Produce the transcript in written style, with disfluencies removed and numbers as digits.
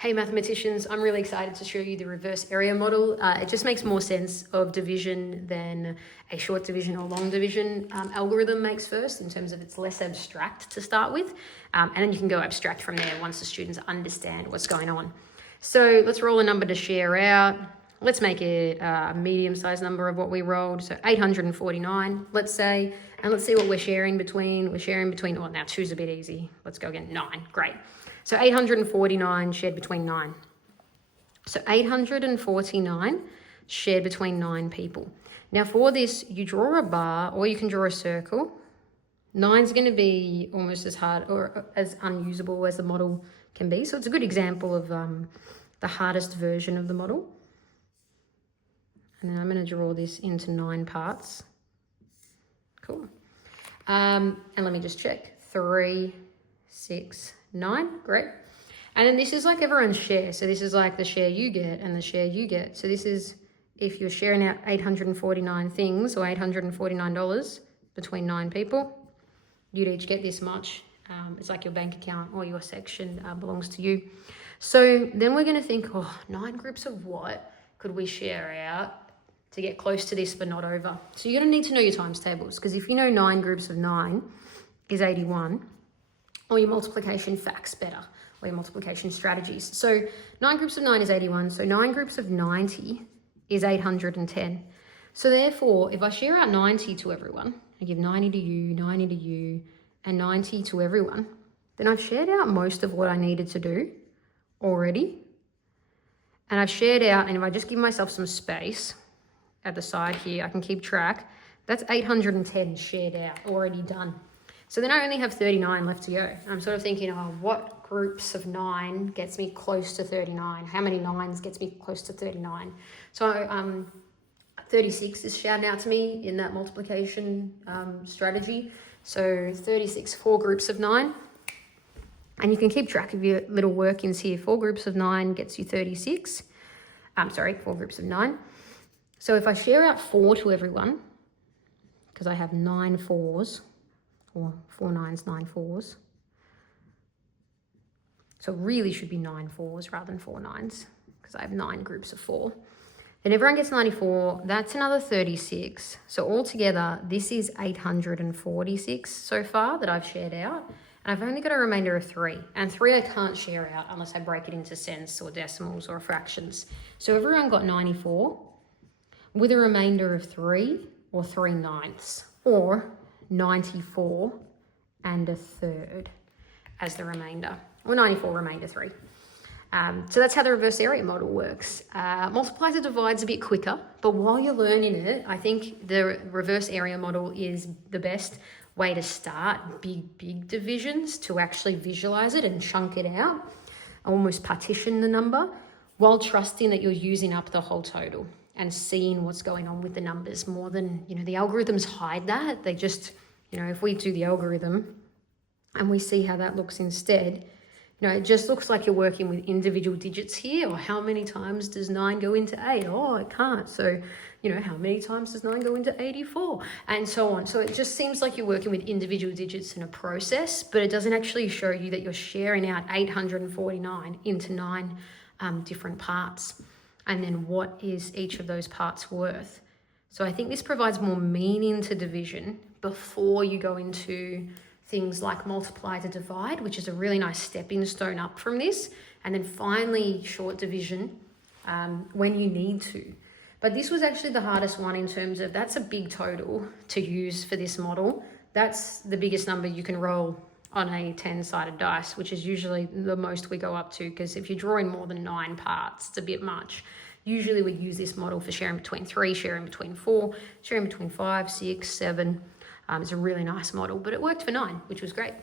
Hey mathematicians, I'm really excited to show you the reverse area model. It just makes more sense of division than a short division or long division algorithm makes first, in terms of it's less abstract to start with. And then you can go abstract from there once the students understand what's going on. So let's roll a number to share out. Let's make it a medium-sized number of what we rolled. So 849, let's say, and let's see what we're sharing between. We're sharing between, oh, now 2's a bit easy. Let's go again, 9, great. So 849 shared between 9. So 849 shared between 9 people. Now for this, you draw a bar or you can draw a circle. 9's going to be almost as hard or as unusable as the model can be. So it's a good example of the hardest version of the model. And then I'm going to draw this into 9 parts. Cool. And let me just check. 3, 6, 9, great. And then this is like everyone's share. So this is like the share you get and the share you get. So this is if you're sharing out 849 things or $849 between 9 people, you'd each get this much. It's like your bank account or your section belongs to you. So then we're going to think, 9 groups of what could we share out to get close to this but not over? So you're going to need to know your times tables, because if you know 9 groups of 9 is 81, or your multiplication facts better, or your multiplication strategies. So 9 groups of 9 is 81, so 9 groups of 90 is 810. So therefore, if I share out 90 to everyone, I give 90 to you, 90 to you, and 90 to everyone, then I've shared out most of what I needed to do already. And I've shared out, and if I just give myself some space at the side here, I can keep track. That's 810 shared out, already done. So then I only have 39 left to go. I'm sort of thinking, what groups of 9 gets me close to 39? How many 9s gets me close to 39? So 36 is shouting out to me in that multiplication strategy. So 36, 4 groups of 9. And you can keep track of your little workings here. 4 groups of 9 gets you 36. 4 groups of 9. So if I share out 4 to everyone, because I have 9 4s, or 4 9s, 9 4s. So it really should be 9 4s rather than 4 9s, because I have 9 groups of 4. Then everyone gets 94, that's another 36. So altogether, this is 846 so far that I've shared out. And I've only got a remainder of 3. And 3 I can't share out unless I break it into cents or decimals or fractions. So everyone got 94 with a remainder of 3 or 3/9, or 94 and a third as the remainder, or 94 remainder 3. So that's how the reverse area model works. Multiply to divide's a bit quicker, but while you're learning it, I think the reverse area model is the best way to start big divisions, to actually visualize it and chunk it out, almost partition the number, while trusting that you're using up the whole total and seeing what's going on with the numbers more than, the algorithms hide that. They just, if we do the algorithm and we see how that looks instead, it just looks like you're working with individual digits here. Or how many times does 9 go into 8? Oh, it can't. So, how many times does 9 go into 84? And so on. So it just seems like you're working with individual digits in a process, but it doesn't actually show you that you're sharing out 849 into 9 different parts. And then what is each of those parts worth? So I think this provides more meaning to division before you go into things like multiply to divide, which is a really nice stepping stone up from this. And then finally short division when you need to. But this was actually the hardest one in terms of that's a big total to use for this model. That's the biggest number you can roll on a 10-sided dice, which is usually the most we go up to, because if you're drawing more than 9 parts, it's a bit much. Usually we use this model for sharing between 3, sharing between 4, sharing between 5, 6, 7. It's a really nice model, but it worked for 9, which was great.